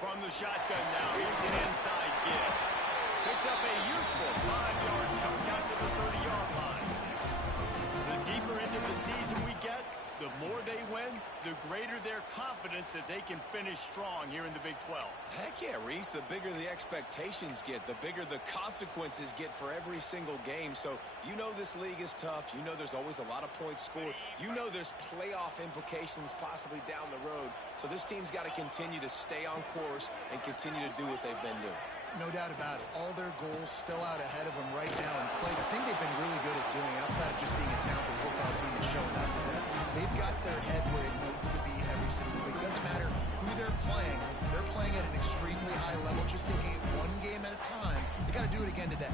From the shotgun now, here's an inside give. Picks up a useful 5-yard chunk out to the 30-yard line. The deeper into the season we get, the more they win, the greater their confidence that they can finish strong here in the Big 12. Heck yeah, Reese. The bigger the expectations get, the bigger the consequences get for every single game. So you know this league is tough. You know there's always a lot of points scored. You know there's playoff implications possibly down the road. So this team's got to continue to stay on course and continue to do what they've been doing. No doubt about it. All their goals still out ahead of them right now. And play, the thing they've been really good at doing, outside of just being a talented football team and showing up, is that they've got their head where it needs to be every single week. It doesn't matter who they're playing at an extremely high level, just taking it one game at a time. They got to do it again today.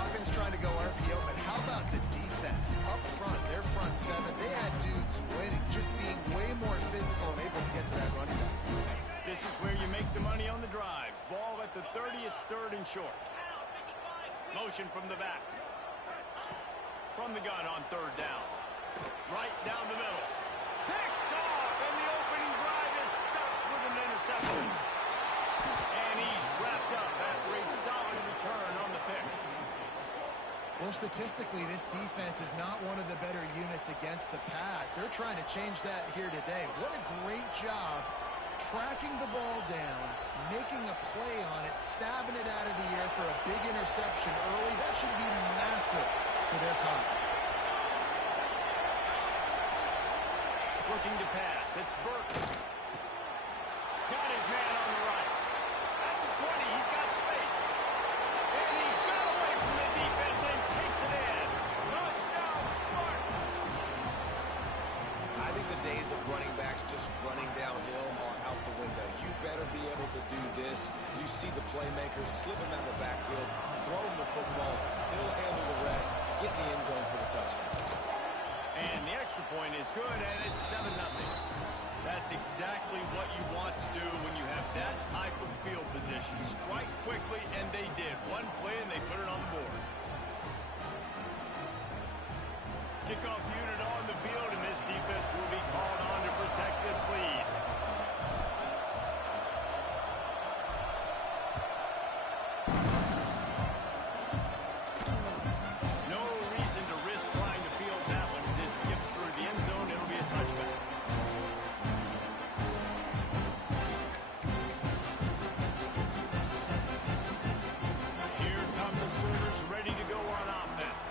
Offense trying to go RPO, but how about the defense up front? Their front seven, they had dudes winning, just being way more physical and able to get to that running back. This is where you make the money on the drive. Ball at the 30, it's 3rd and short. Motion from the back. From the gun on 3rd down. Right down the middle. Picked off, and the opening drive is stopped with an interception. And he's wrapped up after a solid return on the pick. Well, statistically, this defense is not one of the better units against the pass. They're trying to change that here today. What a great job tracking the ball down, making a play on it, stabbing it out of the air for a big interception early. That should be massive for their confidence. Looking to pass. It's Burton. Got his man on the right. At the 20, he's got space. And he got away from the defense and takes it in. Touchdown, Spartans. I think the days of running backs just running downhill are out the window. You better be able to do this. You see the playmakers slip him out of the backfield, throw him the football, he'll handle the rest, get in the end zone for the touchdown. And the extra point is good, and it's 7-0. That's exactly what you want to do when you have that type of field position. Strike quickly, and they did. One play, and they put it on the board. Kickoff unit on the field, and this defense will be called on to protect this lead. No reason to risk trying to field that one as it skips through the end zone. It'll be a touchback. Here come the Sooners ready to go on offense.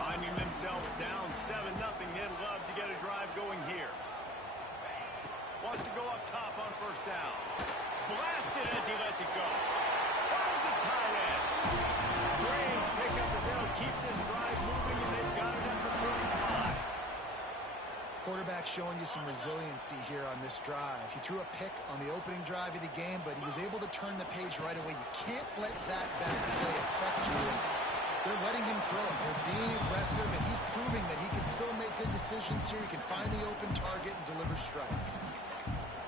Finding themselves down 7-0, they'd love to get a drive going here. Wants to go up top on 1st down. Blasted as he lets it go. Finds a tight end. Great pickup as they'll keep this drive moving, and they've got it at the 35. Quarterback showing you some resiliency here on this drive. He threw a pick on the opening drive of the game, but he was able to turn the page right away. You can't let that back play affect you. They're letting him throw it. They're being aggressive, and he's proving that he can still make good decisions here. He can find the open target and deliver strikes.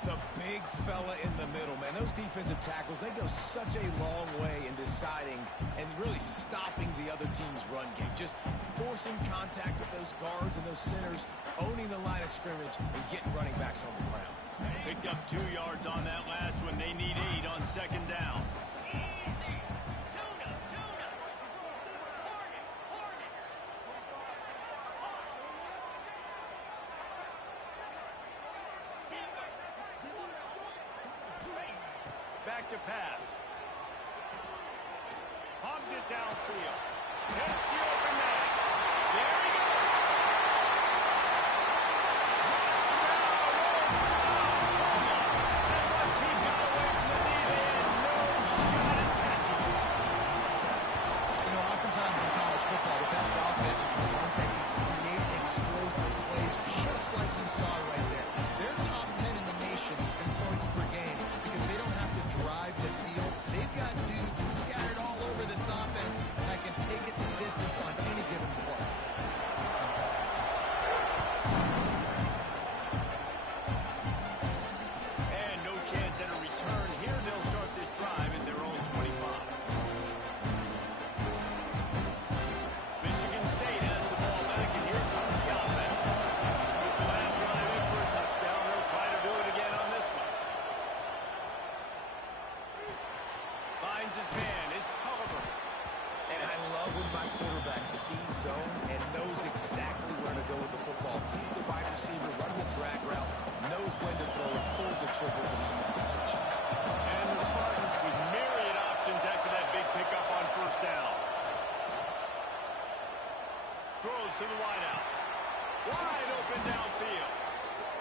The big fella in the middle, man. Those defensive tackles, they go such a long way in deciding and really stopping the other team's run game. Just forcing contact with those guards and those centers, owning the line of scrimmage, and getting running backs on the ground. Picked up 2 yards on that last one. They need 8 on 2nd down. Back to pass. Hobbs it downfield. Hits the open man. There he goes. And once he got away from the knee, they had no shot at catching him. You know, oftentimes in college football, the best offenses are the ones that can create explosive plays, just like you saw right there. They're top 10 in the nation in points per game because they don't have to drive the field. They've got dudes scattered all over this offense that can take it the distance on any given play. Finds his man. It's Culver. And I love when my quarterback sees zone and knows exactly where to go with the football. Sees the wide receiver, running the drag route, knows when to throw it, pulls the trigger for the easy completion. And the Spartans with myriad options after that big pickup on first down. Throws to the wideout. Wide open downfield.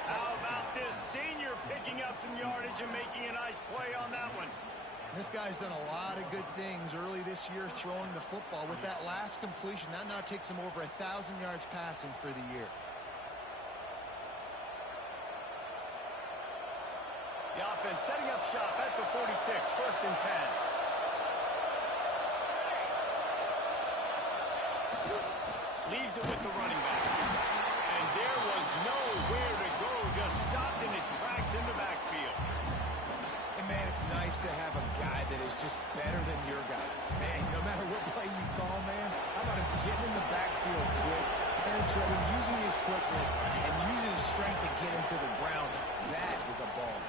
How about this senior picking up some yardage and making a nice play on that one? This guy's done a lot of good things early this year throwing the football. With that last completion, that now takes him over 1,000 yards passing for the year. The offense setting up shop at the 46, 1st and 10. Leaves it with the running back. And there was nowhere to go, just stopped in his tracks in the backfield. And, man, it's nice to have a guy that is just better than your guys. Man, no matter what play you call, man, how about him getting in the backfield quick, penetrating, using his quickness, and using his strength to get him to the ground. That is a ball.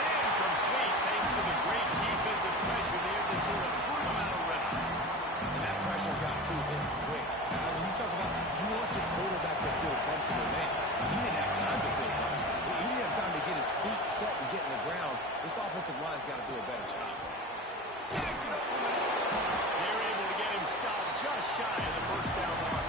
Incomplete, thanks to the great defensive pressure there that sort of threw him out of rhythm. And that pressure got to him quick. I mean, you talk about you want your quarterback to feel comfortable, man. He didn't have time to feel comfortable. He didn't have time to get his feet set and get in the ground. This offensive line's got to do a better job. Snags it up. They're able to get him stopped just shy of the first down mark.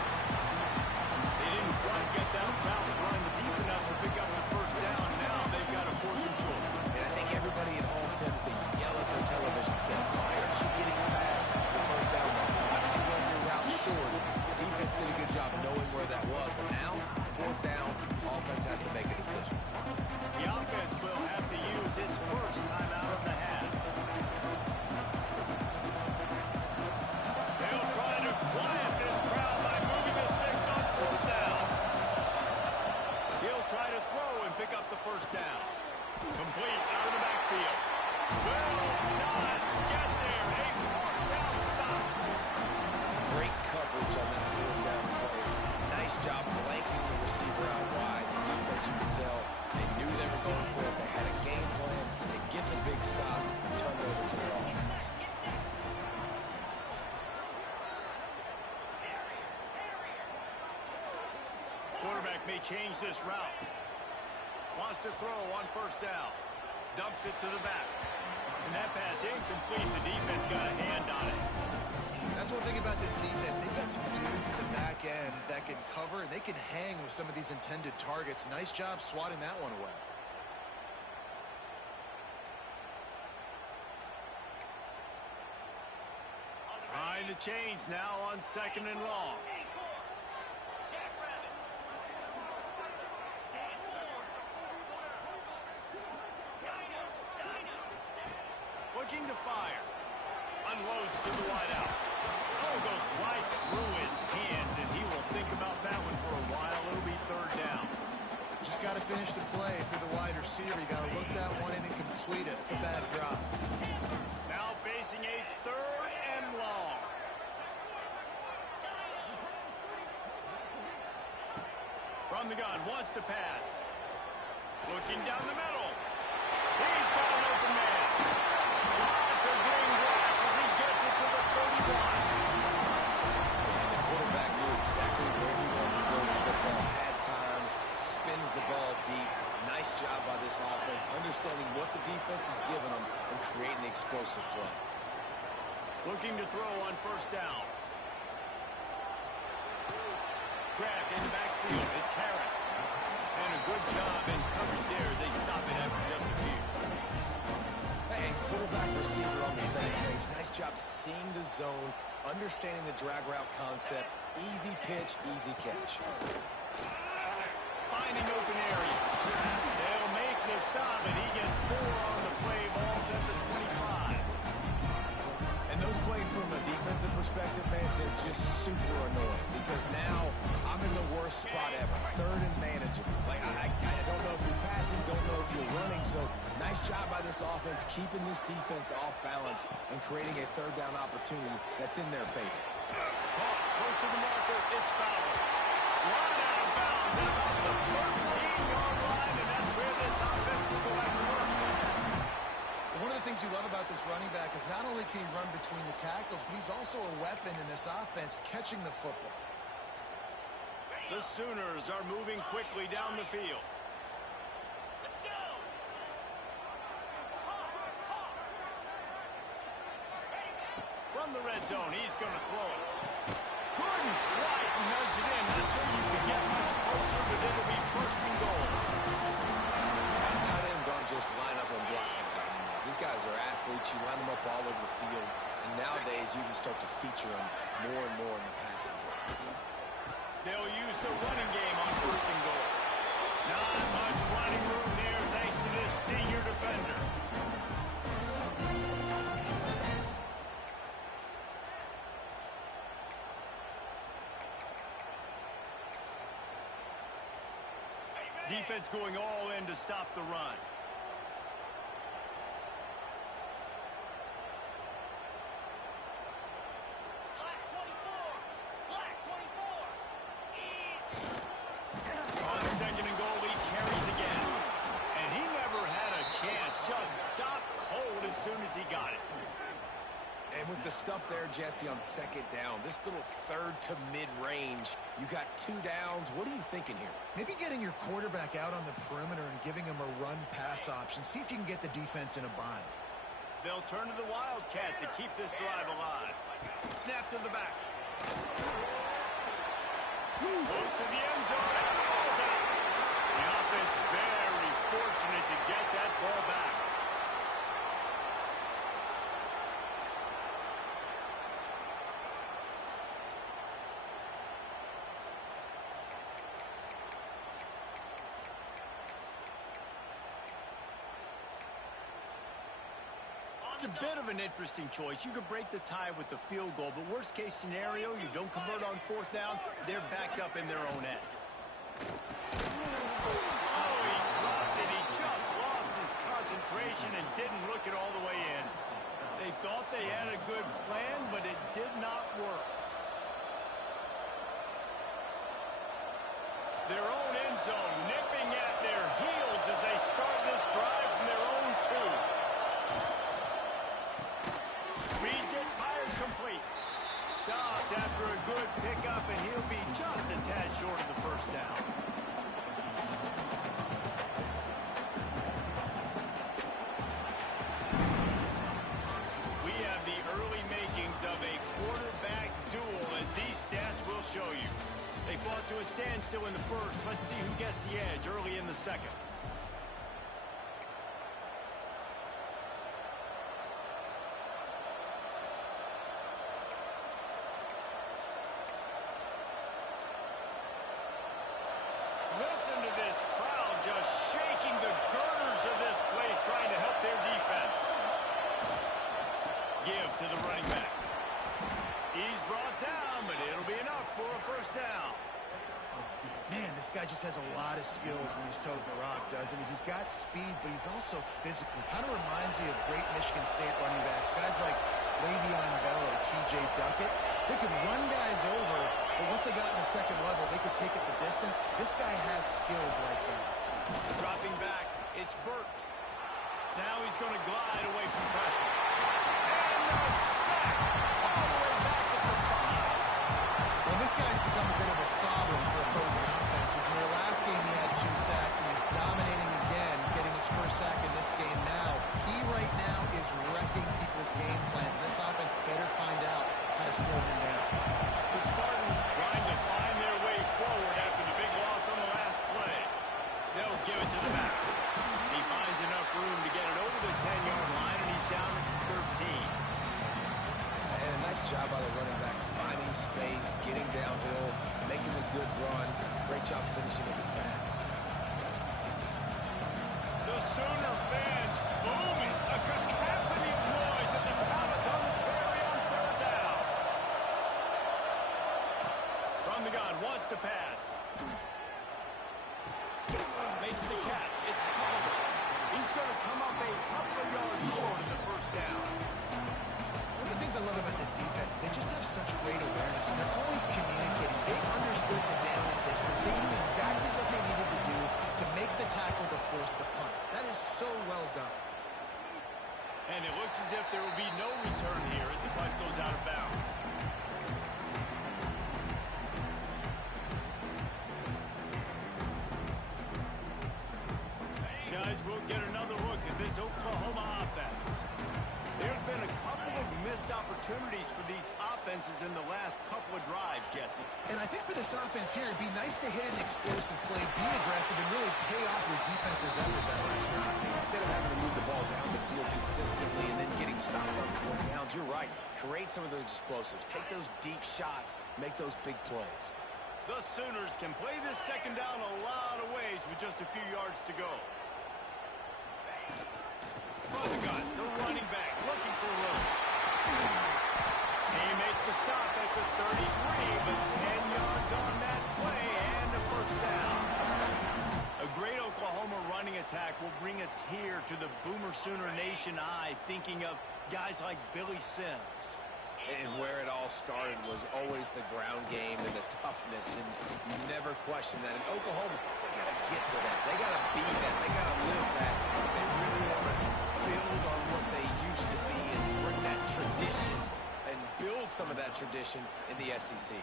They didn't quite get that route run deep enough to pick up the first down. Now they've got a 4th and short. And I think everybody at home tends to yell at their television set, why aren't you getting past the first down mark? Why don't you run your route short? The defense did a good job knowing where that was, but now, 4th down, offense has to make a decision. The offense will have to use its first timeout of the half. They'll try to quiet this crowd by moving the sticks on 4th down. He'll try to throw and pick up the first down. Complete out of the backfield. Will not get there. A 4th down stop. Great coverage on that 4th down play. Nice job blanking the receiver out wide. The defense, you can tell, they knew they were going for it. They had a game plan. They get the big stop and turn it over to their offense. Quarterback may change this route. Wants to throw on first down. Dumps it to the back. And that pass incomplete. The defense got a hand on it. That's one thing about this defense. They've got some dudes in the back end that can cover, and they can hang with some of these intended targets. Nice job swatting that one away. Behind the chains now on 2nd and long. Looking to fire. Unloads to the wideout. Oh, goes right through his hands, and he will think about that one for a while. It'll be 3rd down. Just got to finish the play for the wide receiver. You got to look that one in and complete it. It's a bad drop. Now facing a 3rd and long. From the gun, wants to pass. Looking down the middle. He's got an open man. Lots of green grass as he gets it to the 31. And the quarterback knew exactly where he wanted to go with the football. Had time, spins the ball deep. Nice job by this offense, understanding what the defense is giving them and creating the explosive play. Looking to throw on first down. Grabbed in the backfield. It's Harris. And a good job in coverage there as they stop it after just a few. And quarterback receiver on the same page. Nice job seeing the zone, understanding the drag route concept. Easy pitch, easy catch. Finding open areas. They'll make the stop, and he gets 4 on the play. Ball's at the 25. And those plays from a defensive perspective, man, they're just super annoying because now I'm in the worst spot ever. 3rd and manageable. Like, I don't know if you're passing, don't know if you're running. So nice job by this offense keeping this defense off balance and creating a 3rd down opportunity that's in their favor. Caught close to the marker. It's Fowler. Run out of bounds at about the 13-yard line, and that's where this offense will go back to work. One of the things things you love about this running back is not only can he run between the tackles, but he's also a weapon in this offense catching the football. The Sooners are moving quickly down the field. Let's go! From the red zone, he's going to throw it. Couldn't quite nudge it in. Not sure you could get much closer, but it'll be first and goal. And tight ends aren't just line up and block guys anymore. These guys are athletes. You line them up all over the field. And nowadays, you can start to feature them more and more in the passing game. They'll use the running game on first and goal. Not much running room there thanks to this senior defender. Defense going all in to stop the run. Black 24! Black 24! Easy! On second and goal, he carries again. And he never had a chance. Just stopped cold as soon as he got it. And with the stuff there, Jesse, on second down, this little third to mid-range, you got 2 downs. What are you thinking here? Maybe getting your quarterback out on the perimeter and giving him a run-pass option. See if you can get the defense in a bind. They'll turn to the Wildcat to keep this drive alive. Snap to the back. Close to the end zone, and the ball's out. The offense very fortunate to get that ball back. It's a bit of an interesting choice. You could break the tie with the field goal, but worst case scenario, you don't convert on fourth down, they're backed up in their own end. Oh, he dropped it. He just lost his concentration and didn't look it all the way in. They thought they had a good plan, but it did not work. Their own end zone nipping at their heels as they start this drive from their own 2. Reads it, fires complete. Stopped after a good pickup, and he'll be just a tad short of the first down. We have the early makings of a quarterback duel, as these stats will show you. They fought to a standstill in the first. Let's see who gets the edge early in the second. Listen to this crowd just shaking the girders of this place, trying to help their defense. Give to the running back. He's brought down, but it'll be enough for a first down. Man, this guy just has a lot of skills when he's toting the rock, doesn't he? He's got speed, but he's also physical. Kind of reminds you of great Michigan State running backs. Guys like Le'Veon Bell or T.J. Duckett. They could run guys over, but once they got in the second level, they could take it the distance. This guy has skills like that. Dropping back, it's Burt. Now he's going to glide away from pressure. And the sack! All the way back at the 5. Well, this guy's become a bit of a problem for opposing offenses. In their last game, he had 2 sacks, and he's dominating again, getting his first sack in this game now. He right now is wrecking people's game plans. This offense better find out how to slow him down. The Spartans trying to find their way forward after the big loss on the last play. They'll give it to the back. He finds enough room to get it over the 10-yard line, and he's down at 13. And a nice job by the running back, finding space, getting downhill, making a good run. Great job finishing with his pads. The Sooner fans booming. A cacophony of noise at the Palace on the Prairie on third down. From the gun, wants to pass. Makes the catch. It's Culver. He's going to come up a couple of yards short of the first down. One of the things I love about this defense, they just have such great awareness, and they're always communicating. They understood the down and distance. They knew exactly what they needed to do to make the tackle to force the punt. That is so well done. And it looks as if there will be no return here as the punt goes out of bounds. Guys, we'll get another look at this Oklahoma offense. There's been a couple of missed opportunities for these offenses in the last couple of drives, Jesse. And I think for this offense here, it'd be nice to hit an explosive play, be aggressive, and really pay off your defense's effort that last round. Instead of having to move the ball down the field consistently and then getting stopped on 4 downs, you're right. Create some of those explosives. Take those deep shots. Make those big plays. The Sooners can play this second down a lot of ways with just a few yards to go. From the gun, the running back looking for room. He makes the stop at the 33, but 10 yards on that play and a first down. A great Oklahoma running attack will bring a tear to the Boomer Sooner Nation eye, thinking of guys like Billy Sims. And where it all started was always the ground game and the toughness, and you never question that. In Oklahoma, they got to get to that. They got to be that. They got to live that. They really want to build on what they used to be and bring that tradition and build some of that tradition in the SEC.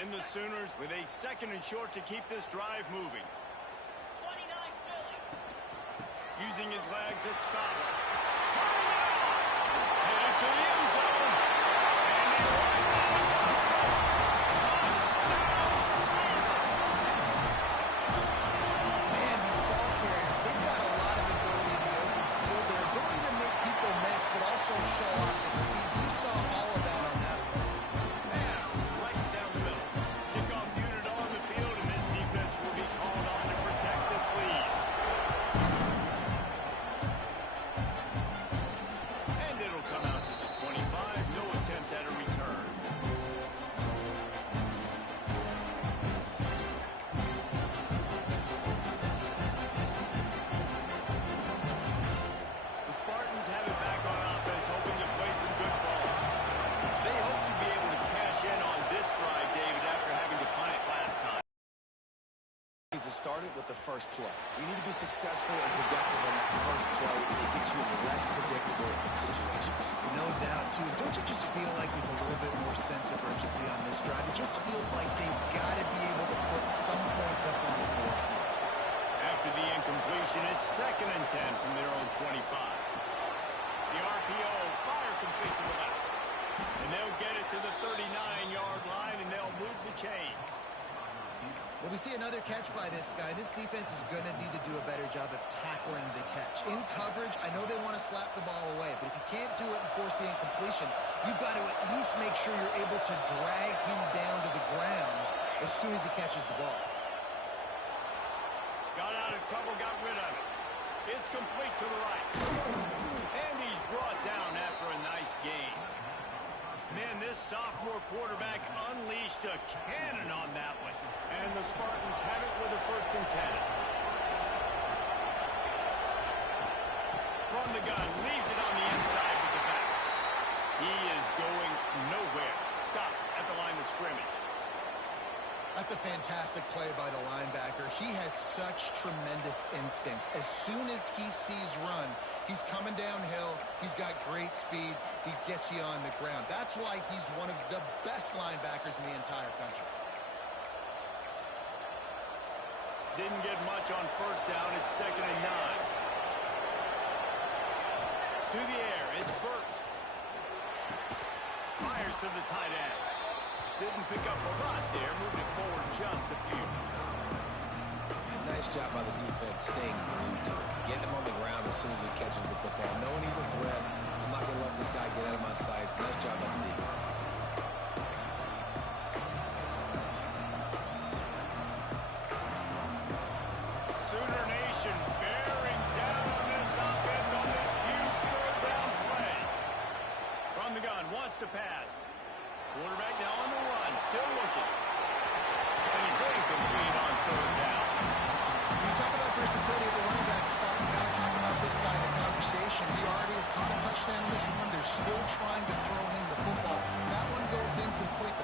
And the Sooners with a second and short to keep this drive moving. 29 Philly. Using his legs, it's Fowler. Turning it on! Headed to the end zone. And he runs it with this one. Touchdown, Sooner! Man, these ball carriers, they've got a lot of ability in the open field. Their ability to make people miss, but also show off the speed. You saw all of that on that one. Right down the middle. Kickoff unit on the field, and this defense will be called on to protect this lead. And it'll come out to the 25. No attempt at a return. The Spartans have it back on offense, hoping to play some good ball. They hope to be able to cash in on this drive, David, after having to punt it last time. Needs to start it with the first play. You need to be successful and productive on that first play, and it gets you in less predictable situations. No doubt, too. Don't you just feel like there's a little bit more sense of urgency on this drive? It just feels like they've got to be able to put some points up on the board. After the incompletion, it's 2nd and 10 from their own 25. The RPO, fire complete to the left. And they'll get it to the 39-yard line, and they'll move the chains. Well, we see another catch by this guy. This defense is going to need to do a better job of tackling the catch. In coverage, I know they want to slap the ball away, but if you can't do it and force the incompletion, you've got to at least make sure you're able to drag him down to the ground as soon as he catches the ball. Got out of trouble, got rid of it. It's complete to the right. And he's brought down after a nice gain. Man, this sophomore quarterback unleashed a cannon on that one. And the Spartans have it with a 1st and 10. From the gun, leaves it on the inside with the back. He is going nowhere. Stop at the line of scrimmage. That's a fantastic play by the linebacker. He has such tremendous instincts. As soon as he sees run, he's coming downhill. He's got great speed. He gets you on the ground. That's why he's one of the best linebackers in the entire country. Didn't get much on 1st down. It's 2nd and 9. To the air, it's Burton. Fires to the tight end. Didn't pick up a lot there, moving it forward just a few. And nice job by the defense staying glued to it. Getting him on the ground as soon as he catches the football. Knowing he's a threat, I'm not going to let this guy get out of my sights. Nice job by the defense. Sooner Nation bearing down on this offense on this huge 3rd down play. From the gun, wants to pass. Quarterback now on the run, still looking. And he's incomplete on 3rd down. When you talk about versatility at the running back spot, you got to talk about this guy in the conversation. He already has caught a touchdown in this one. They're still trying to throw him the football. That one goes incomplete.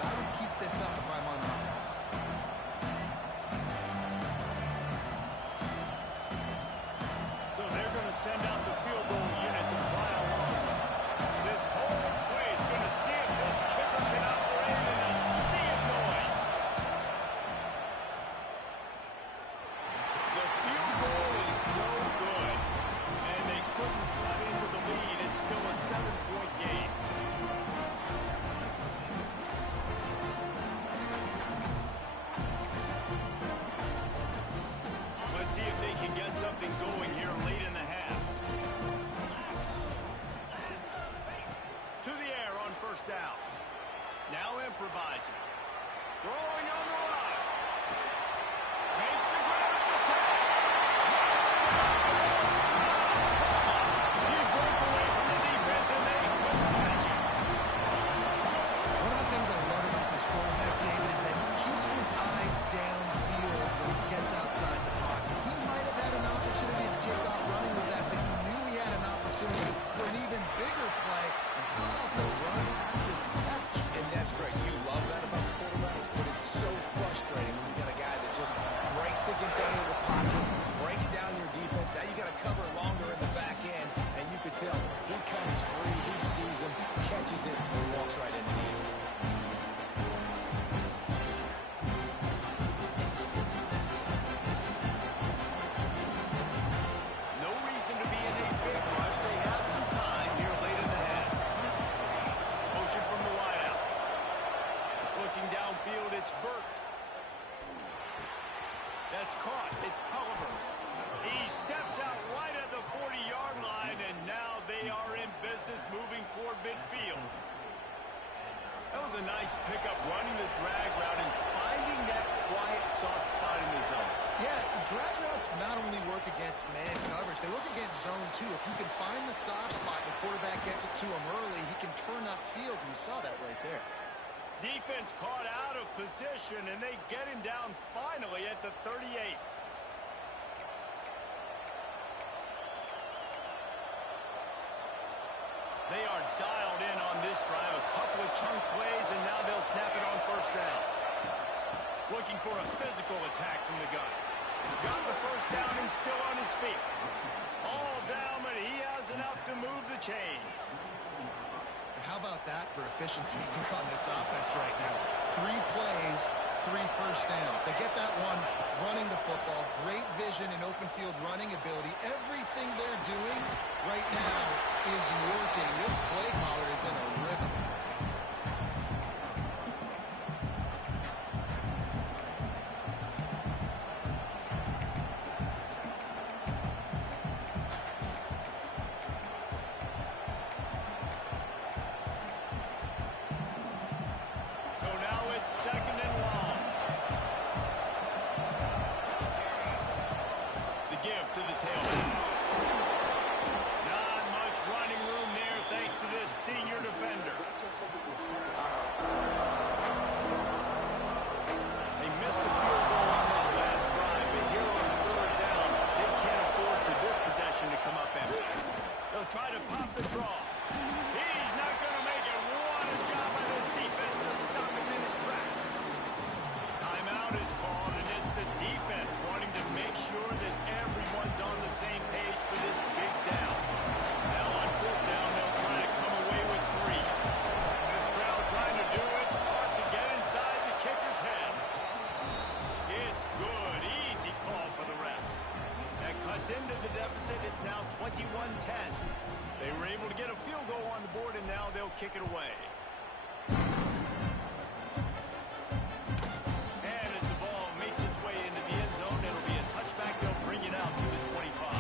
first down. Now improvising. Throwing on the line. Makes the grab at the tag. He broke away from the defense and they couldn't catch him. One of the things I love about this quarterback, David, is that he keeps his eyes downfield when he gets outside the pocket. He might have had an opportunity to take off running with that, but he knew he had an opportunity for an even bigger play. And how about the run after the catch? And that's great. You love that about quarterbacks, but it's so frustrating when you got a guy that just breaks the container of the pocket, breaks down your defense. Now you got to cover longer in the back end, and you could tell he comes free, he sees him, catches it, and walks right into the end zone. No reason to be in a big rush. They have some time here late in the half. Motion from the wideout. Looking downfield, it's Burt. That's caught. It's Culliver. He steps out right at the 40-yard line, and now they are in business moving toward midfield. That was a nice pickup, running the drag route and finding that quiet, soft spot in the zone. Yeah, drag routes not only work against man coverage, they work against zone too. If you can find the soft spot and the quarterback gets it to him early, he can turn upfield, and you saw that right there. Defense caught out of position, and they get him down finally at the 38. They are dialed in on this drive. A couple of chunk plays, and now they'll snap it on first down. Looking for a physical attack from the gun. Got the first down and still on his feet. All down, but he has enough to move the chains. How about that for efficiency on this offense right now? 3 plays, 3 first downs. They get that one running the football. Great vision and open field running ability. Everything they're doing right now is working. This play caller is in a rhythm. Second and long. The give to the tailback. Not much running room there thanks to this senior defender. They missed a field goal on that last drive, but here on third down, they can't afford for this possession to come up empty. They'll try to pop the draw. He's not going to make it. What a job by this defense to stop him in his tracks. Timeout is called, and it's the defense wanting to make sure that everyone's on the same page for this big down. Now on fourth down, they'll try to come away with 3. This crowd trying to do its part to get inside the kicker's head. It's good. Easy call for the ref. That cuts into the deficit. It's now 21-10. They were able to get a field goal on the board, and now they'll kick it away. And as the ball makes its way into the end zone, it'll be a touchback. They'll bring it out to the 25.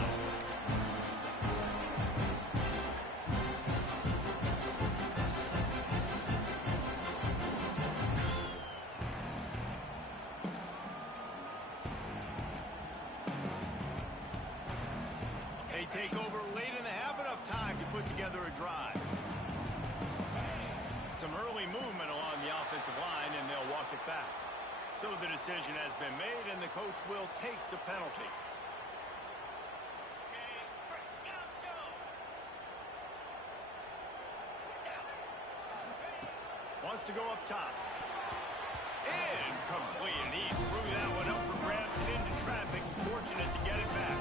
They take over late in the half, enough time to put together a drive. Some early movement along the offensive line, and they'll walk it back. So the decision has been made, and the coach will take the penalty. Wants to go up top. Incomplete, and he threw that one up for grabs and into traffic. Fortunate to get it back.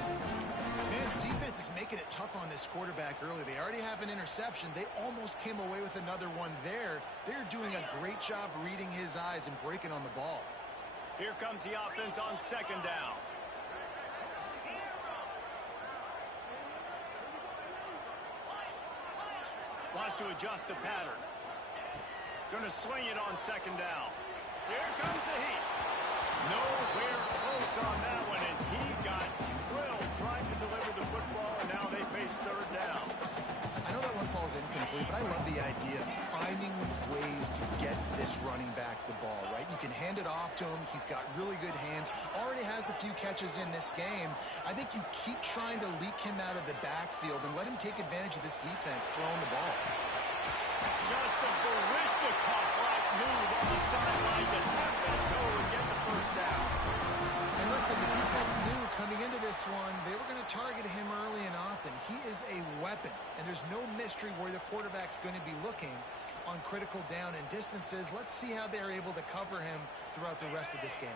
Man, the defense is making it tough on this quarterback early. They already have an interception. They almost came away with another one there. They're doing a great job reading his eyes and breaking on the ball. Here comes the offense on second down. Wants to adjust the pattern. Going to swing it on second down. Here comes the heat. Nowhere close on that one as he got drilled trying to deliver the football, and now they face third down. I know that one falls incomplete, but I love the idea of finding ways to get this running back the ball, right? You can hand it off to him. He's got really good hands. Already has a few catches in this game. I think you keep trying to leak him out of the backfield and let him take advantage of this defense throwing the ball. Just a Barishnikov-like move on the sideline to tap that toe and get the first down. And listen, the defense knew coming into this one, they were going to target him early and often. He is a weapon, and there's no mystery where the quarterback's going to be looking on critical down and distances. Let's see how they're able to cover him throughout the rest of this game.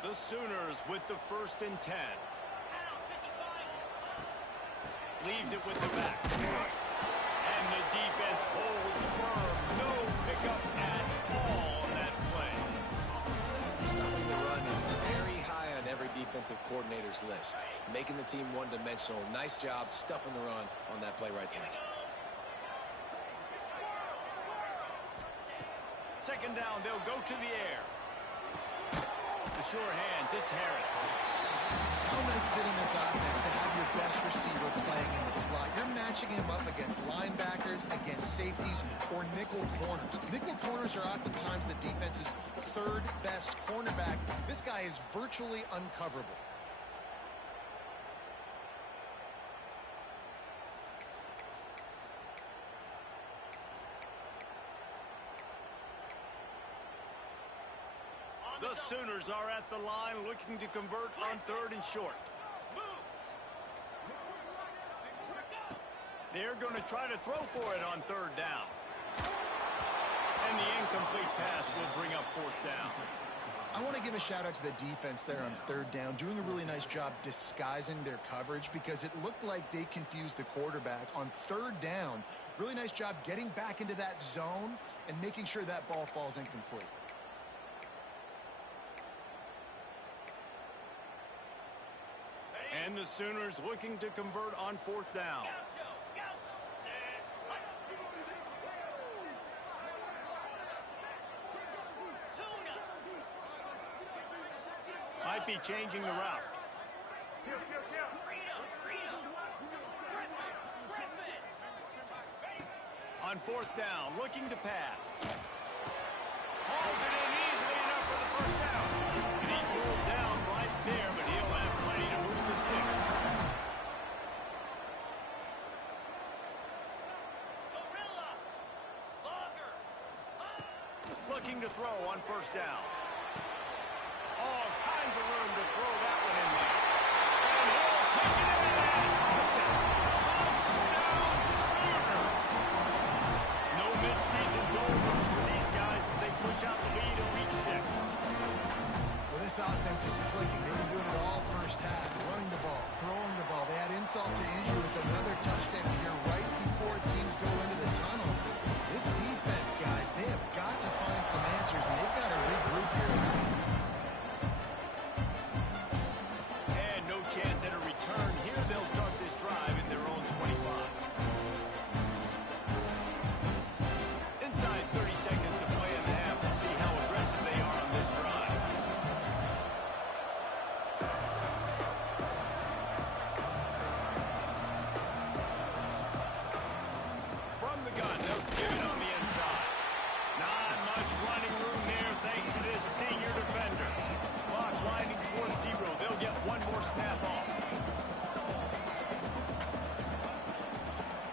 The Sooners with the 1st and 10. Leaves it with the back. And the defense holds firm. No pickup at all on that play. Stopping the run is very high on every defensive coordinator's list. Making the team one-dimensional. Nice job stuffing the run on that play right there. 2nd down, they'll go to the air. The sure hands, it's Harris. How nice is it in this offense to have your best receiver playing in the slot? You're matching him up against linebackers, against safeties, or nickel corners. Nickel corners are oftentimes the defense's 3rd best cornerback. This guy is virtually uncoverable. The Sooners are at the line looking to convert on 3rd and short. They're going to try to throw for it on 3rd down. And the incomplete pass will bring up 4th down. I want to give a shout out to the defense there on 3rd down, doing a really nice job disguising their coverage because it looked like they confused the quarterback on 3rd down. Really nice job getting back into that zone and making sure that ball falls incomplete. And the Sooners looking to convert on 4th down. Might be changing the route. On 4th down, looking to pass. Hauls it in easily enough for the 1st down. And he's rolled down right there, but he'll have plenty to move the sticks. Looking to throw on 1st down. All kinds of room to throw that one in there. And he'll take it in and toss it. Touchdown, Sooner. No midseason doldrums for these guys as they push out the lead in Week 6. Well, this offense is clicking. They've been doing it all first half. Running the ball, throwing the ball. They had insult to injury with another touchdown here right before teams go into the tunnel. This defense, guys, they have got to find some answers, and they've got to regroup here at halftime. And no chance at a return here. They'll start this drive in their own 25. Inside 30 seconds to play in the half. We'll see how aggressive they are on this drive. From the gun, they'll give it on the inside. Not much running room there thanks to this senior defender. Clock winding towards 0. They'll get one more snap off.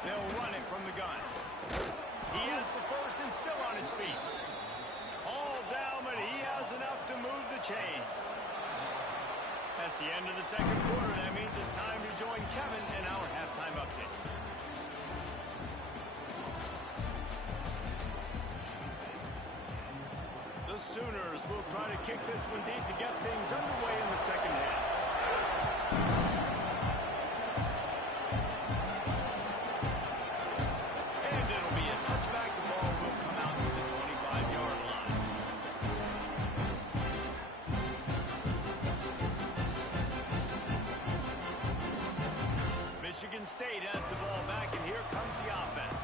They'll run it from the gun. He has the 1st and still on his feet. All down, but he has enough to move the chains. That's the end of the 2nd quarter. That means it's time to join Kevin in our halftime update. The Sooners will try to kick this one deep to get things underway in the 2nd half. And it'll be a touchback. The ball will come out to the 25-yard line. Michigan State has the ball back, and here comes the offense.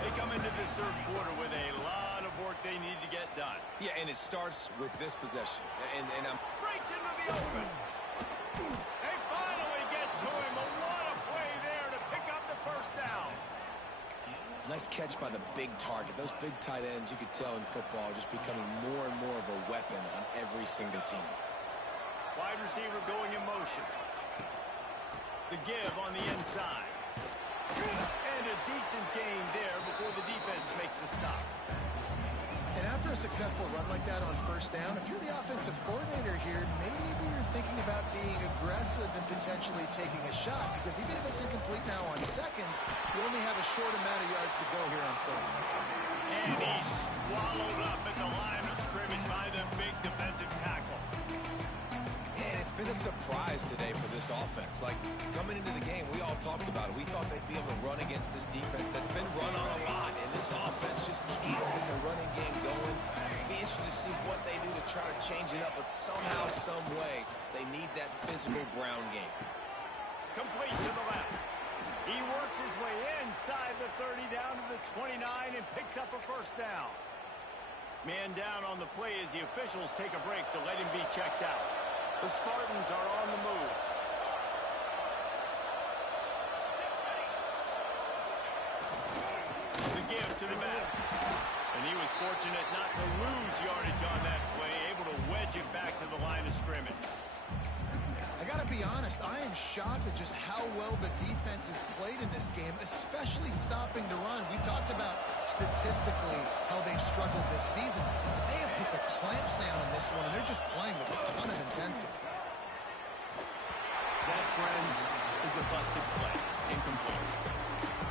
They come into this 3rd quarter with a lot of work they need to get done. Yeah, and it starts with this possession. And I'm... Breaks into the open. They finally get to him. A lot of play there to pick up the 1st down. Nice catch by the big target. Those big tight ends, you could tell in football, are just becoming more and more of a weapon on every single team. Wide receiver going in motion. The give on the inside. And a decent gain there before the defense makes the stop. And after a successful run like that on first down, if you're the offensive coordinator here, maybe you're thinking about being aggressive and potentially taking a shot, because even if it's incomplete now on second, you only have a short amount of yards to go here on third. And he's swallowed up at the line of scrimmage by the big defensive tackle. And it's been a surprise today for this offense. Like, coming into the game, we all talked about it. We thought they'd be able to run against this defense that's been run on a lot, and this offense just can't get the running game going. Be interested to see what they do to try to change it up, but somehow, some way, they need that physical ground game. Complete to the left. He works his way inside the 30 down to the 29 and picks up a first down. Man down on the play as the officials take a break to let him be checked out. The Spartans are on the move. The give to the back. And he was fortunate not to lose yardage on that play, able to wedge it back to the line of scrimmage. I got to be honest, I am shocked at just how well the defense has played in this game, especially stopping the run. We talked about statistically how they've struggled this season, but they have put the clamps down in this one, and they're just playing with a ton of intensity. That, friends, is a busted play. Incomplete.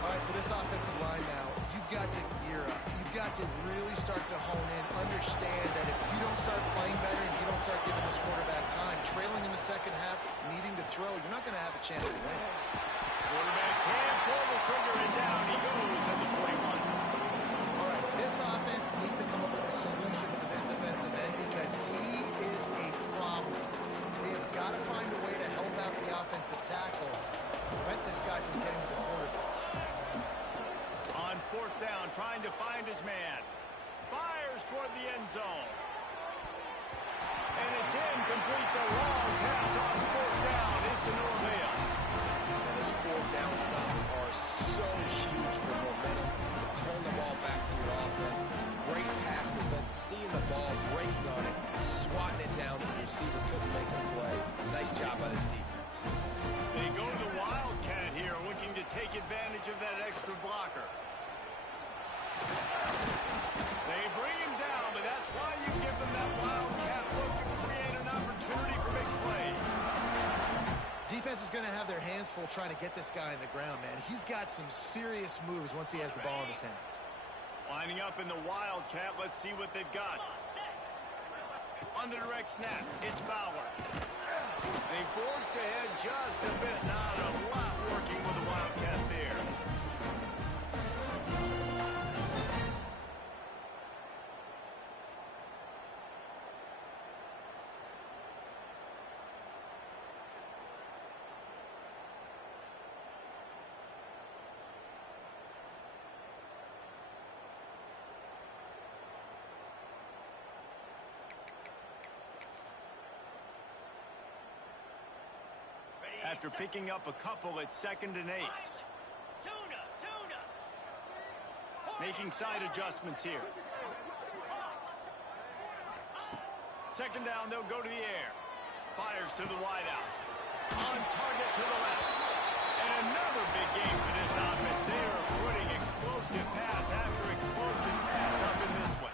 All right, for this offensive line now, you've got to gear up. You've got to really start to hone in, understand that if you don't start playing better and you don't start giving this quarterback time, trailing in the second half, needing to throw, you're not going to have a chance to win. Quarterback can't pull the trigger, and down he goes at the 41. All right, this offense needs to come up with a solution for this defensive end because he is a problem. They have got to find a way to help out the offensive tackle, prevent this guy from getting to the quarterback. On fourth down, trying to find his man. Fires toward the end zone. And it's incomplete. The long pass on fourth down is to no avail. And those fourth down stops are so huge for momentum to turn the ball back to your offense. Great pass defense, seeing the ball, breaking on it, swatting it down so the receiver couldn't make a play. Nice job by this defense. They go to the Wildcat here, looking to take advantage of that extra blocker. They bring him down, but that's why you give them that Wildcat look to create an opportunity for big plays. Defense is going to have their hands full trying to get this guy in the ground, man. He's got some serious moves once he has the ball in his hands. Lining up in the Wildcat, let's see what they've got. On the direct snap, it's Fowler. They forced ahead just a bit, not a lot working with the Wildcat there. After picking up a couple, it's 2nd and 8. Making side adjustments here. Second down, they'll go to the air. Fires to the wideout. On target to the left. And another big game for this offense. They are putting explosive pass after explosive pass up in this one.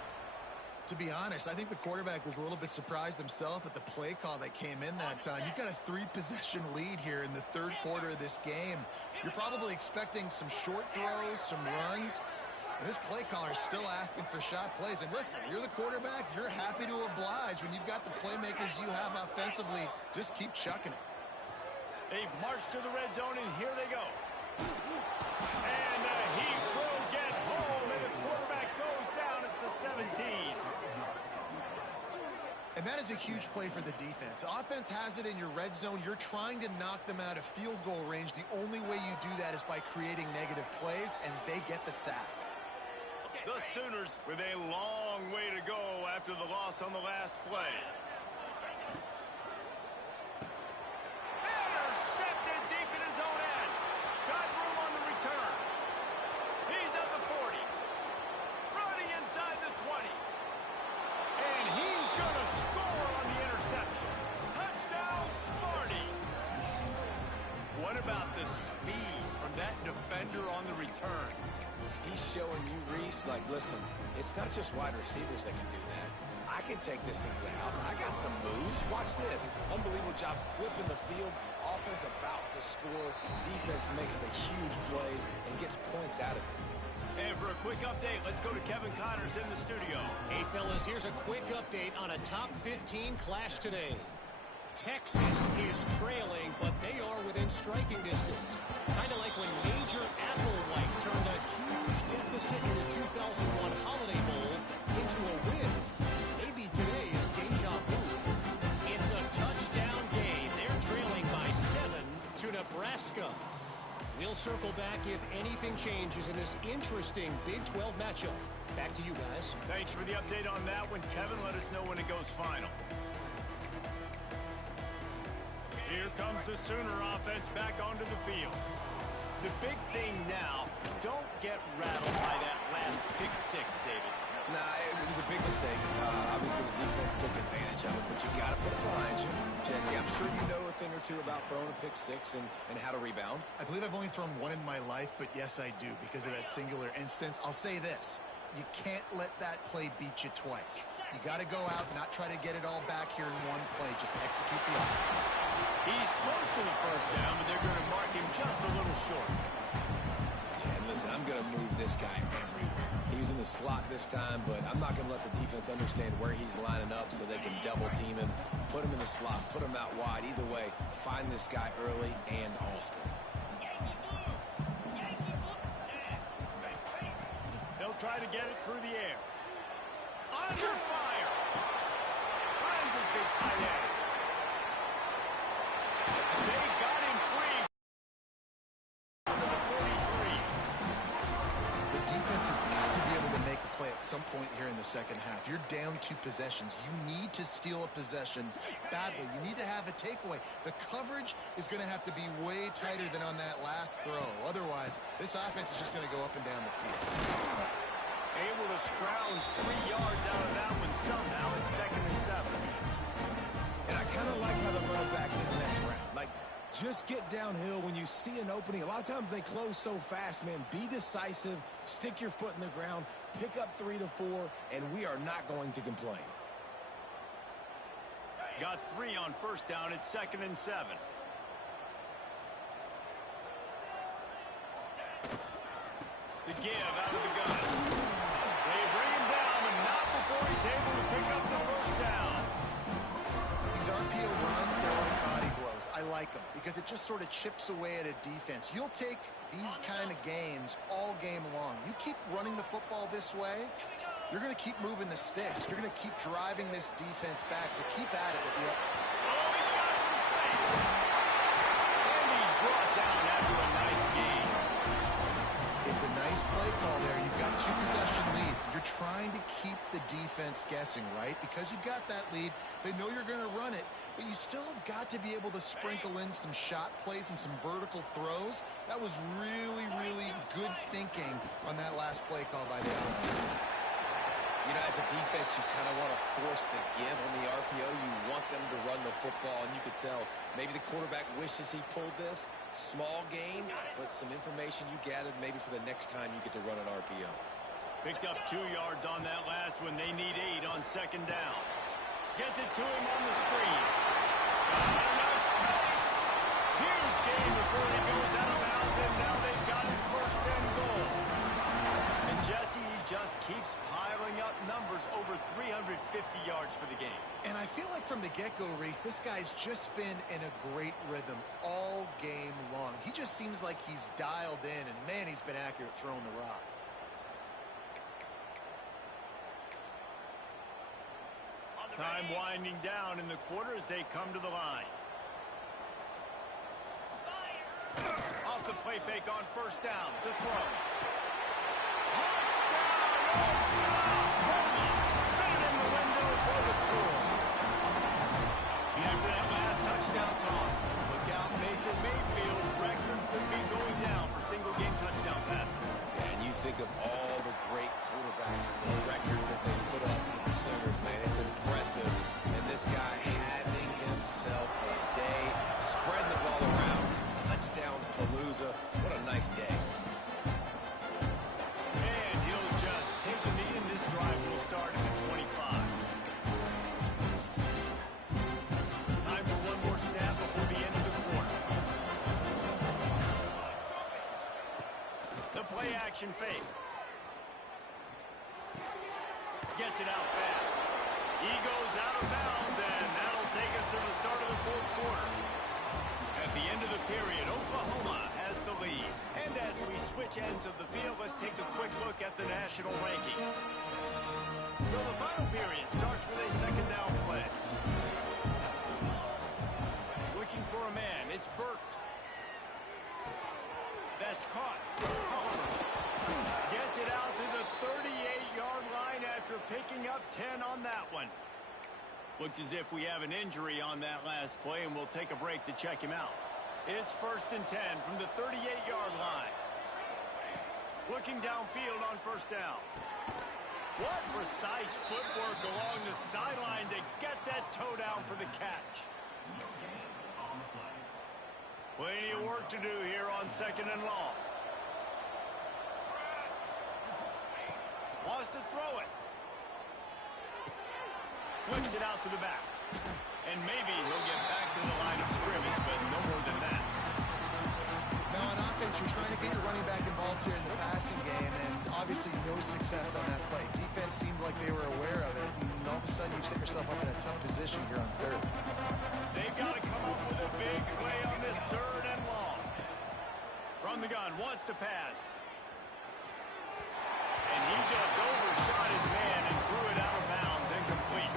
To be honest, I think the quarterback was a little bit surprised himself at the play call that came in that time. You've got a 3-possession lead here in the third quarter of this game. You're probably expecting some short throws, some runs. And this play caller is still asking for shot plays. And listen, you're the quarterback. You're happy to oblige when you've got the playmakers you have offensively. Just keep chucking it. They've marched to the red zone, and here they go. And he will get home, and the quarterback goes down at the 17. And that is a huge play for the defense. Offense has it in your red zone. You're trying to knock them out of field goal range. The only way you do that is by creating negative plays, and they get the sack. The Sooners with a long way to go after the loss on the last play. Intercepted deep in his own end. Got room on the return. He's at the 40. He's like, listen, it's not just wide receivers that can do that. I can take this thing to the house. I got some moves. Watch this. Unbelievable job flipping the field. Offense about to score. Defense makes the huge plays and gets points out of it. And for a quick update, let's go to Kevin Connors in the studio. Hey, fellas, here's a quick update on a top 15 clash today. Texas is trailing, but they are within striking distance. Kind of like when Major Applewhite turned a huge deficit in the 2001 Holiday Bowl into a win. Maybe today is deja vu. It's a touchdown game. They're trailing by 7 to Nebraska. We'll circle back if anything changes in this interesting Big 12 matchup. Back to you guys. Thanks for the update on that one, Kevin. Let us know when it goes final. Here comes the Sooner offense back onto the field. The big thing now, don't get rattled by that last pick six, David. Nah, it was a big mistake. Obviously, the defense took advantage of it, but you got to put it behind you. Jesse, I'm sure you know a thing or two about throwing a pick six and how to rebound. I believe I've only thrown one in my life, but yes, I do because of that singular instance. I'll say this. You can't let that play beat you twice. You got to go out and not try to get it all back here in one play. Just execute the offense. He's close to the first down, but they're going to mark him just a little short. Yeah, and listen, I'm going to move this guy everywhere. He's in the slot this time, but I'm not going to let the defense understand where he's lining up so they can double team him, put him in the slot, put him out wide. Either way, find this guy early and often. They'll try to get it through the air. Under fire. Finds his big tight end. They got him free. Under the 43. The defense has got to be able to make a play at some point here in the second half. You're down 2 possessions. You need to steal a possession badly. You need to have a takeaway. The coverage is going to have to be way tighter than on that last throw. Otherwise, this offense is just going to go up and down the field. Able to scrounge 3 yards out of that one somehow. It's 2nd and 7. And I kind of like how the running back didn't mess around. Like, just get downhill when you see an opening. A lot of times they close so fast, man. Be decisive, stick your foot in the ground, pick up 3 to 4, and we are not going to complain. Got 3 on first down. It's 2nd and 7. The give out of the gun. They bring him down, but not before he's able to pick up the first down. These RPO runs, they're like body blows. I like them because it just sort of chips away at a defense. You'll take these kind of games all game long. You keep running the football this way, you're going to keep moving the sticks. You're going to keep driving this defense back, so keep at it with the up. Oh, he's got some space. And he's brought down after a nice game. It's a nice play call there. You've got 2 possession lead. You're trying to keep the defense guessing, right? Because you've got that lead, they know you're going to run it, but you still have got to be able to sprinkle in some shot plays and some vertical throws. That was really, really good thinking on that last play call by the offense. You know, as a defense, you kind of want to force the give on the RPO. You want them to run the football, and you could tell maybe the quarterback wishes he pulled this. Small gain, but some information you gathered maybe for the next time you get to run an RPO. Picked up 2 yards on that last one. They need 8 on second down. Gets it to him on the screen. Not enough space. Huge gain before he goes out of bounds, and now they've got it 1st and goal. And Jesse, he just keeps piling up numbers, over 350 yards for the game. And I feel like from the get-go, Reese, this guy's just been in a great rhythm all game long. He just seems like he's dialed in, and man, he's been accurate throwing the rock. Time winding down in the quarter as they come to the line. Off the play fake on first down. The throw. Touchdown! Fit it in the window for the score. After that last touchdown toss, look out, Baker Mayfield. Record could be going down for single-game touchdown passes. And you think of all the great quarterbacks and the records that they put up with the Sooners, man. It's impressive. And this guy having himself a day, spreading the ball around, touchdowns, Palooza. What a nice day. And he'll just Gets it out fast. He goes out of bounds, and that'll take us to the start of the fourth quarter. At the end of the period, Oklahoma has the lead. And as we switch ends of the field, let's take a quick look at the national rankings. So the final period starts with a second down play. Looking for a man, it's Burt. That's caught. Gets it out to the 38-yard line after picking up 10 on that one. Looks as if we have an injury on that last play, and we'll take a break to check him out. It's 1st and 10 from the 38-yard line. Looking downfield on first down. What precise footwork along the sideline to get that toe down for the catch. Plenty of work to do here on second and long. Wants to throw it. Flips it out to the back. And maybe he'll get back to the line of scrimmage, but no more than that. Now on offense, you're trying to get your running back involved here in the passing game, and obviously no success on that play. Defense seemed like they were aware of it, and all of a sudden you've set yourself up in a tough position here on third. They've got to come up with a big play on this third and long. From the gun, wants to pass. And he just overshot his man and threw it out of bounds, incomplete.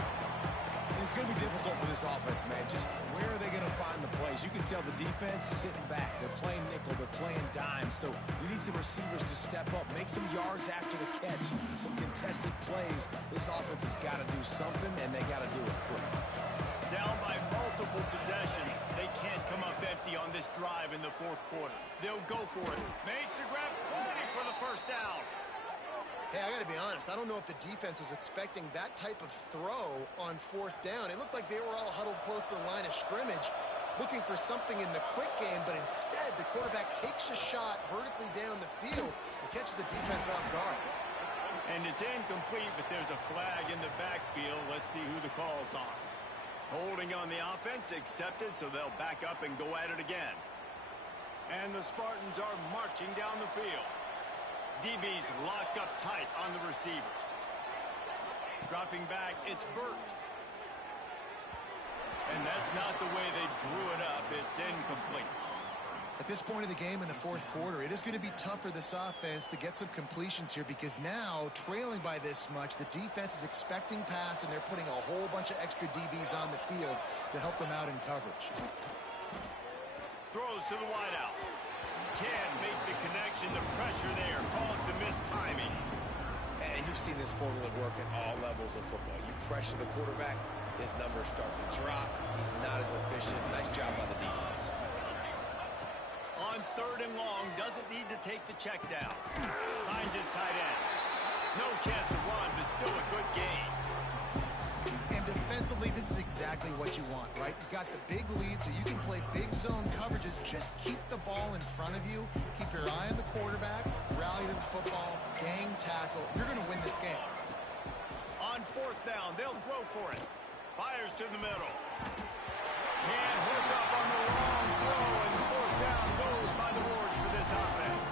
It's going to be difficult for this offense, man. Just where are they going to find the plays? You can tell the defense sitting back. They're playing nickel. They're playing dime. So you need some receivers to step up, make some yards after the catch, some contested plays. This offense has got to do something, and they got to do it quick. Down by multiple possessions. They can't come up empty on this drive in the fourth quarter. They'll go for it. Makes the grab, plenty for the first down. Hey, I got to be honest. I don't know if the defense was expecting that type of throw on fourth down. It looked like they were all huddled close to the line of scrimmage, looking for something in the quick game, but instead the quarterback takes a shot vertically down the field and catches the defense off guard. And it's incomplete, but there's a flag in the backfield. Let's see who the call's on. Holding on the offense, accepted, so they'll back up and go at it again. And the Spartans are marching down the field. DB's locked up tight on the receivers. Dropping back, it's Burt. And that's not the way they drew it up. It's incomplete. At this point of the game in the fourth quarter, it is going to be tough for this offense to get some completions here because now, trailing by this much, the defense is expecting pass, and they're putting a whole bunch of extra DBs on the field to help them out in coverage. Throws to the wideout. Can't make the connection. The pressure there caused the missed timing. And you've seen this formula work at all levels of football. You pressure the quarterback, his numbers start to drop. He's not as efficient. Nice job by the defense. On third and long, doesn't need to take the check down. Finds his tight end. No chance to run, but still a good game. And defensively, this is exactly what you want, right? You got the big lead, so you can play big zone coverages. Just keep the ball in front of you. Keep your eye on the quarterback. Rally to the football. Gang tackle. You're going to win this game. On fourth down, they'll throw for it. Fires to the middle. Can't hook up on the long throw, and the fourth down goes by the boards for this offense.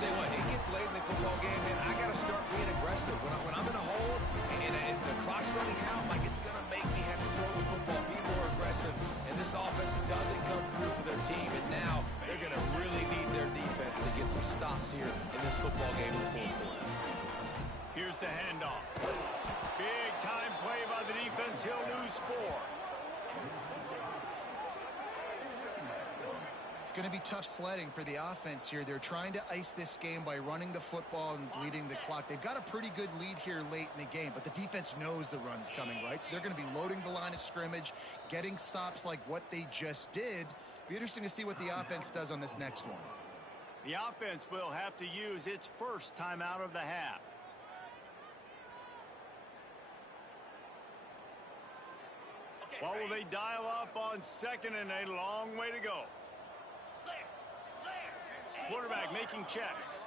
Tell you what, it gets late in the football game, man. I got to start being aggressive. When I'm in a hole and the clock's running out, like it's going to make me have to throw the football, be more aggressive. And this offense doesn't come through for their team, and now they're going to really need their defense to get some stops here in this football game in the fourth quarter. Here's the handoff. Big time play by the defense. He'll lose 4. It's going to be tough sledding for the offense here. They're trying to ice this game by running the football and bleeding the clock. They've got a pretty good lead here late in the game, but the defense knows the run's coming, right? So they're going to be loading the line of scrimmage, getting stops like what they just did. Be interesting to see what the offense does on this next one. The offense will have to use its first timeout of the half. What will they dial up on second and a long way to go? Quarterback making checks.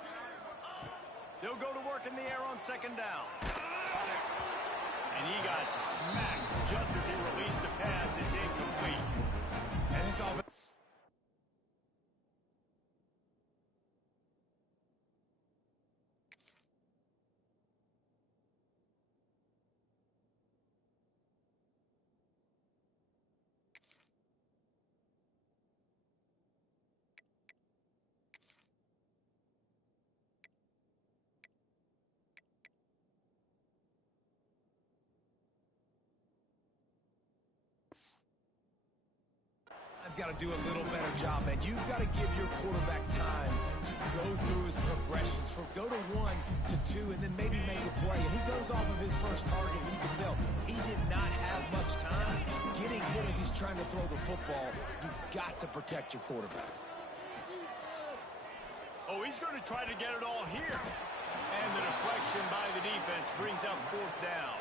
They'll go to work in the air on second down. And he got smacked just as he released the pass. It's incomplete. And this offense. Has got to do a little better job, man. You've got to give your quarterback time to go through his progressions, from go to 1 to 2, and then maybe make a play. And he goes off of his first target. You can tell he did not have much time getting hit as he's trying to throw the football. You've got to protect your quarterback. Oh, he's going to try to get it all here. And the deflection by the defense brings up 4th down.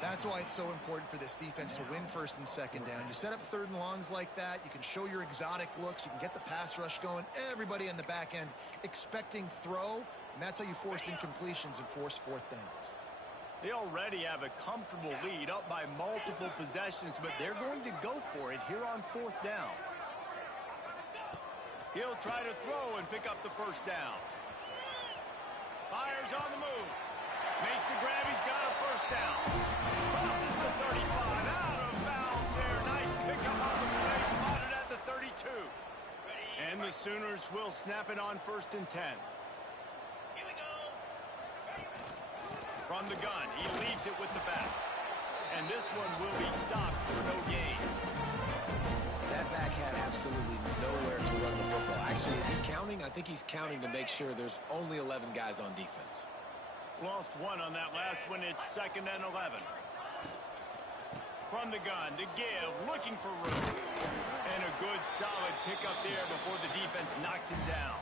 That's why it's so important for this defense to win 1st and 2nd down. You set up 3rd and longs like that. You can show your exotic looks. You can get the pass rush going. Everybody in the back end expecting throw. And that's how you force incompletions and force 4th downs. They already have a comfortable lead up by multiple possessions, but they're going to go for it here on 4th down. He'll try to throw and pick up the 1st down. Fires on the move. Makes the grab. He's got a 1st down. Crosses the 35. Out of bounds there. Nice pickup on the play. Spotted at the 32. And the Sooners will snap it on 1st and 10. Here we go. From the gun, he leaves it with the back. And this one will be stopped for no gain. That back had absolutely nowhere to run the football. Actually, is he counting? I think he's counting to make sure there's only 11 guys on defense. Lost 1 on that last one. It's 2nd and 11. From the gun, to give, looking for room. And a good, solid pickup there before the defense knocks him down.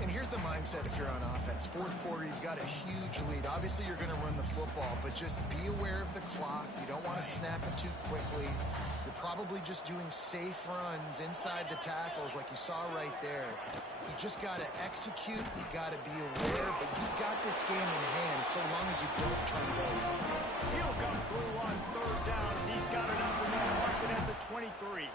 And here's the mindset if you're on offense. 4th quarter, you've got a huge lead. Obviously, you're going to run the football, but just be aware of the clock. You don't want to snap it too quickly. You're probably just doing safe runs inside the tackles like you saw right there. You just got to execute. You got to be aware, but you've got this game in hand so long as you don't turn it over. He'll come through on 3rd down as he's got it up and then marked it at the 23.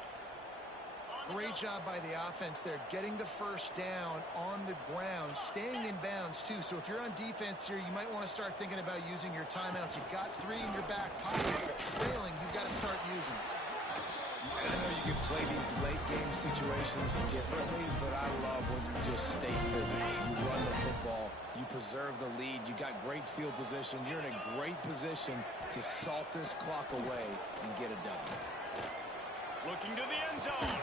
Great job by the offense there, getting the 1st down on the ground, staying in bounds too. So if you're on defense here, you might want to start thinking about using your timeouts. You've got 3 in your back pocket, but trailing, you've got to start using them. And I know you can play these late game situations differently, but I love when you just stay physical. You run the football, you preserve the lead, you got great field position. You're in a great position to salt this clock away and get a W. Looking to the end zone.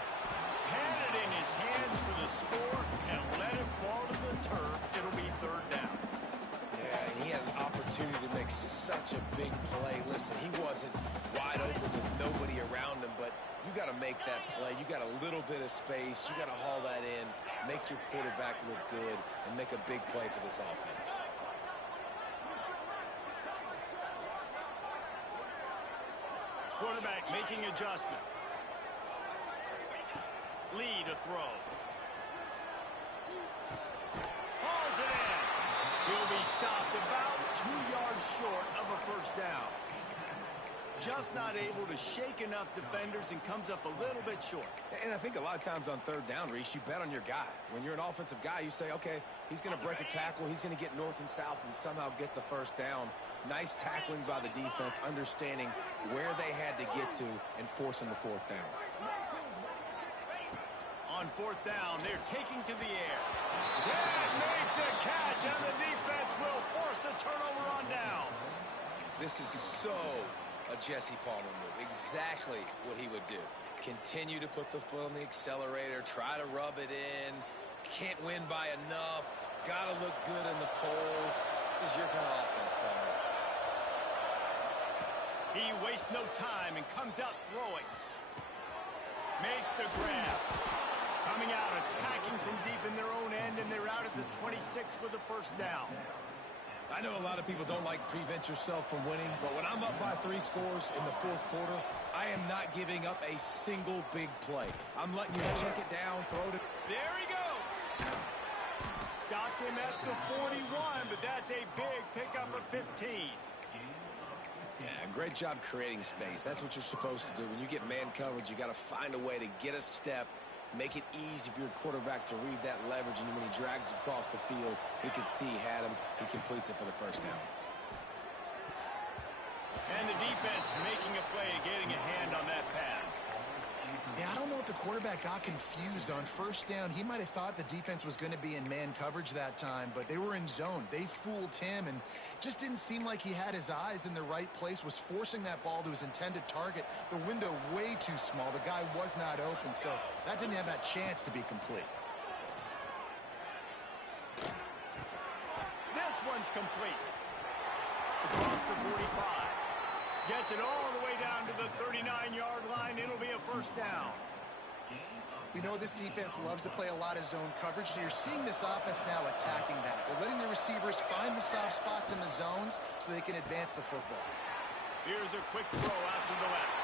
Had it in his hands for the score and let it fall to the turf. It'll be 3rd down. Yeah, and he had an opportunity to make such a big play. Listen, he wasn't wide open with nobody around him, but you got to make that play. You got a little bit of space. You got to haul that in, make your quarterback look good, and make a big play for this offense. Quarterback making adjustments. Lead a throw. Hauls it in. He'll be stopped about 2 yards short of a 1st down. Just not able to shake enough defenders and comes up a little bit short. And I think a lot of times on 3rd down, Reese, you bet on your guy. When you're an offensive guy, you say, okay, he's going to break a tackle. He's going to get north and south and somehow get the 1st down. Nice tackling by the defense, understanding where they had to get to and forcing the 4th down. On 4th down, they're taking to the air. They make the catch, and the defense will force a turnover on downs. This is so a Jesse Palmer move. Exactly what he would do. Continue to put the foot on the accelerator, try to rub it in. Can't win by enough. Got to look good in the polls. This is your kind of offense, Palmer. He wastes no time and comes out throwing. Makes the grab. Coming out, attacking from deep in their own end, and they're out at the 26 with the 1st down. I know a lot of people don't like prevent yourself from winning, but when I'm up by 3 scores in the 4th quarter, I am not giving up a single big play. I'm letting you check it down, throw it. There he goes. Stopped him at the 41, but that's a big pickup of 15. Yeah, great job creating space. That's what you're supposed to do. When you get man coverage, you got to find a way to get a step, make it easy for your quarterback to read that leverage, and when he drags across the field, he can see he had him. He completes it for the 1st down. And the defense making a play, getting a hand on that pass. Yeah, I don't know if the quarterback got confused on first down. He might have thought the defense was going to be in man coverage that time, but they were in zone. They fooled him and just didn't seem like he had his eyes in the right place, was forcing that ball to his intended target. The window way too small. The guy was not open, so that didn't have that chance to be complete. This one's complete. Across the 45. Gets it all the way down to the 39-yard line. It'll be a first down. We know this defense loves to play a lot of zone coverage, so you're seeing this offense now attacking that. They're letting the receivers find the soft spots in the zones so they can advance the football. Here's a quick throw out to the left.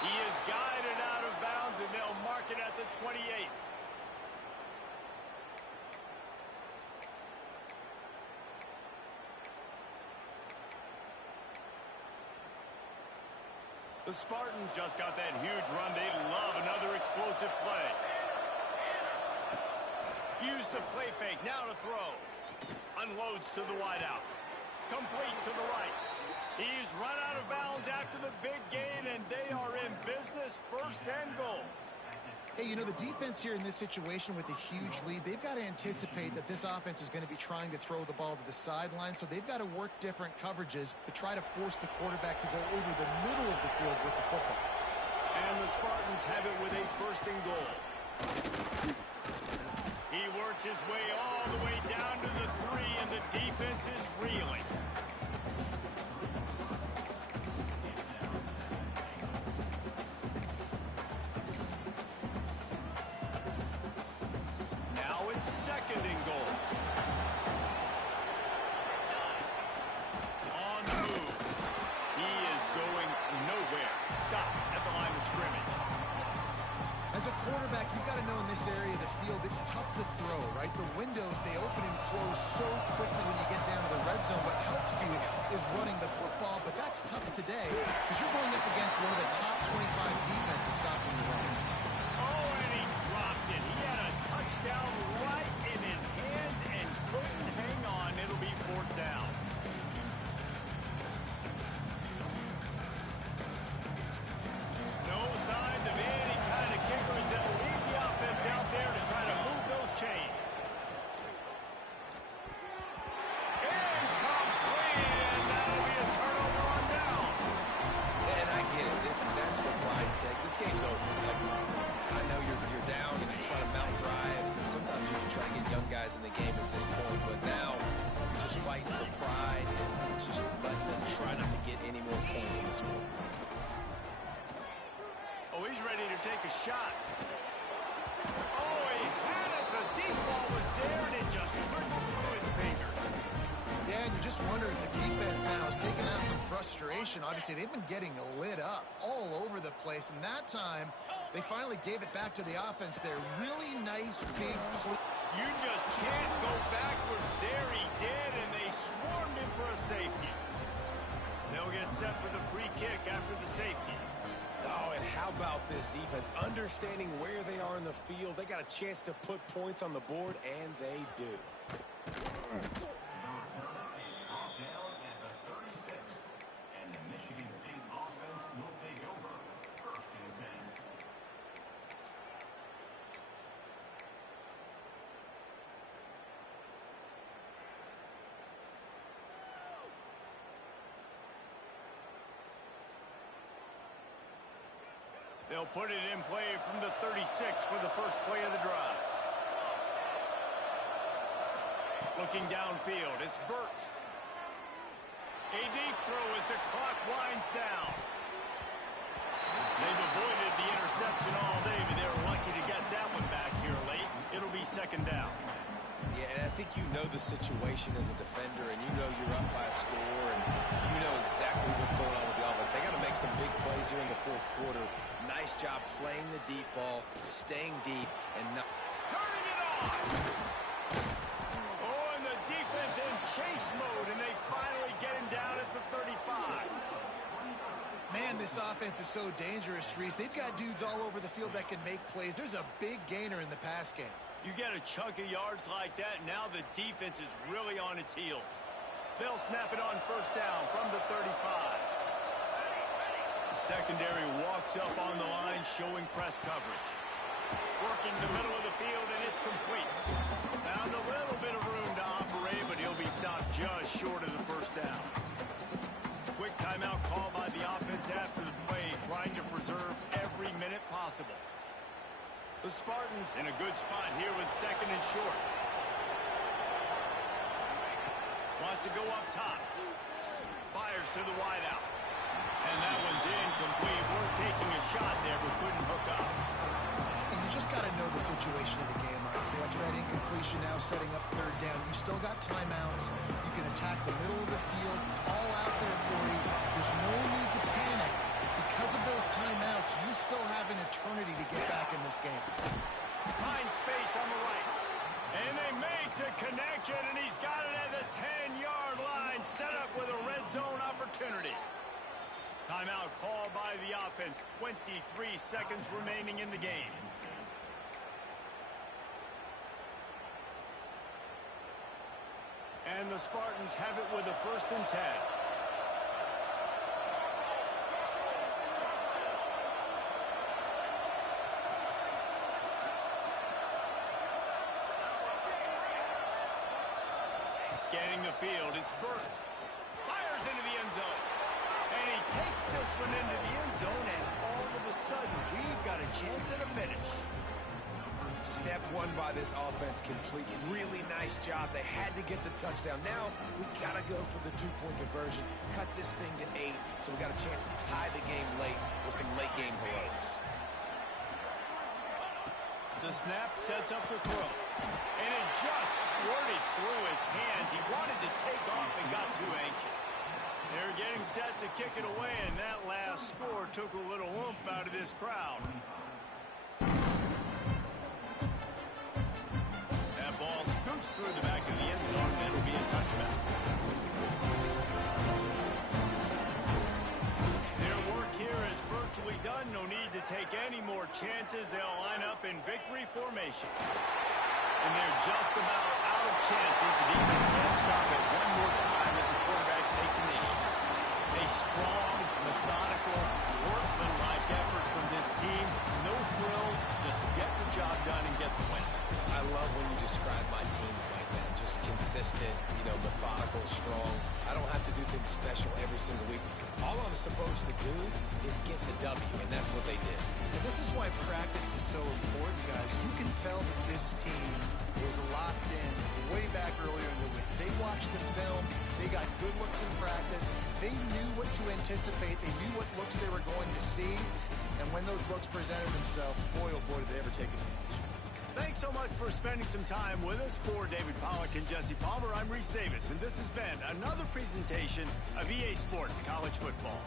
He is guided out of bounds, and they'll mark it at the 28. The Spartans just got that huge run. They love another explosive play. Use the play fake. Now to throw. Unloads to the wideout. Complete to the right. He's run out of bounds after the big gain, and they are in business. First and goal. Hey, you know, the defense here in this situation with a huge lead, they've got to anticipate that this offense is going to be trying to throw the ball to the sideline, so they've got to work different coverages to try to force the quarterback to go over the middle of the field with the football. And the Spartans have it with a first and goal. He works his way all the way down to the 3, and the defense is reeling. Second and goal. On the move. He is going nowhere. Stop at the line of scrimmage. As a quarterback, you've got to know in this area of the field, it's tough to throw, right? The windows, they open and close so quickly when you get down to the red zone. What helps you is running the football, but that's tough today because you're going up against one of the top 25 defenses stopping the run. Oh, and he dropped it. He had a touchdown right in his hands and couldn't hang on. It'll be fourth down. No signs of any kind of kickers that'll lead the offense out there to try to move those chains. Incomplete, and that'll be a turnover on downs. And I get it. That's for pride's sake. This game's over. I know you're down and you're trying to mount drives, and sometimes you can try to get young guys in the game at this point, but now you're just fighting for pride and just letting them try not to get any more points in the score. Oh, he's ready to take a shot. Oh, he had it. The deep ball was there, and it just trickled through his fingers. Yeah, and you just wonder if the defense now is taking out some frustration. Obviously, they've been getting lit up all over the place, and that time they finally gave it back to the offense there. Really nice, big clean. You just can't go backwards there. He did, and they swarmed him for a safety. They'll get set for the free kick after the safety. Oh, and how about this defense? Understanding where they are in the field. They got a chance to put points on the board, and they do. They'll put it in play from the 36 for the first play of the drive. Looking downfield, it's Burt. A deep throw as the clock winds down. They've avoided the interception all day, but they were lucky to get that one back here late. It'll be second down. Yeah, and I think you know the situation as a defender, and you know you're up by a score, and you know exactly what's going on with the offense. They got to make some big plays here in the fourth quarter. Nice job playing the deep ball, staying deep, and not turning it on. Oh, and the defense in chase mode, and they finally get him down at the 35. Man, this offense is so dangerous, Reese. They've got dudes all over the field that can make plays. There's a big gainer in the pass game. You get a chunk of yards like that, and now the defense is really on its heels. They'll snap it on first down from the 35. secondary walks up on the line, showing press coverage. Working the middle of the field, and it's complete. Found a little bit of room to operate, but he'll be stopped just short of the first down. Quick timeout call by the offense after the play, trying to preserve every minute possible. The Spartans in a good spot here with second and short. Wants to go up top. Fires to the wideout. And that one's incomplete. We're taking a shot there, but couldn't hook up. And you just got to know the situation of the game, honestly. After that incompletion, now setting up third down, you still got timeouts. You can attack the middle of the field. It's all out there for you. There's no need to panic. Because of those timeouts, you still have an eternity to get back in this game. Finds space on the right. And they make the connection, and he's got it at the 10-yard line, set up with a red zone opportunity. Timeout called by the offense. 23 seconds remaining in the game. And the Spartans have it with a 1st and 10. Scanning the field, it's Burke. Fires into the end zone. And he takes this one into the end zone, and all of a sudden, we've got a chance at a finish. Step one by this offense complete. Really nice job. They had to get the touchdown. Now, we got to go for the 2-point conversion. Cut this thing to 8, so we got a chance to tie the game late with some late-game heroics. The snap sets up the throw. And it just squirted through his hands. He wanted to take off and got too anxious. They're getting set to kick it away, and that last score took a little oomph out of this crowd. That ball scoots through the back of the end zone, and it'll be a touchback. Their work here is virtually done. No need to take any more chances. They'll line up in victory formation. And they're just about out of chances. The defense can't stop it one more time as the quarterback takes a knee. A strong, methodical, workmanlike effort from this team. No frills, just get the job done and get the win. I love when you describe my teams like that. Just consistent, methodical, strong. I don't have to do things special every single week. All I'm supposed to do is get the W, and that's what they did. And this is why practice is so important, guys. You can tell that this team is locked in way back earlier in the week. They watched the film. They got good looks in practice. They knew what to anticipate. They knew what looks they were going to see. And when those looks presented themselves, boy, oh boy, did they ever take advantage. Thanks so much for spending some time with us. For David Pollack and Jesse Palmer, I'm Reese Davis, and this has been another presentation of EA Sports College Football.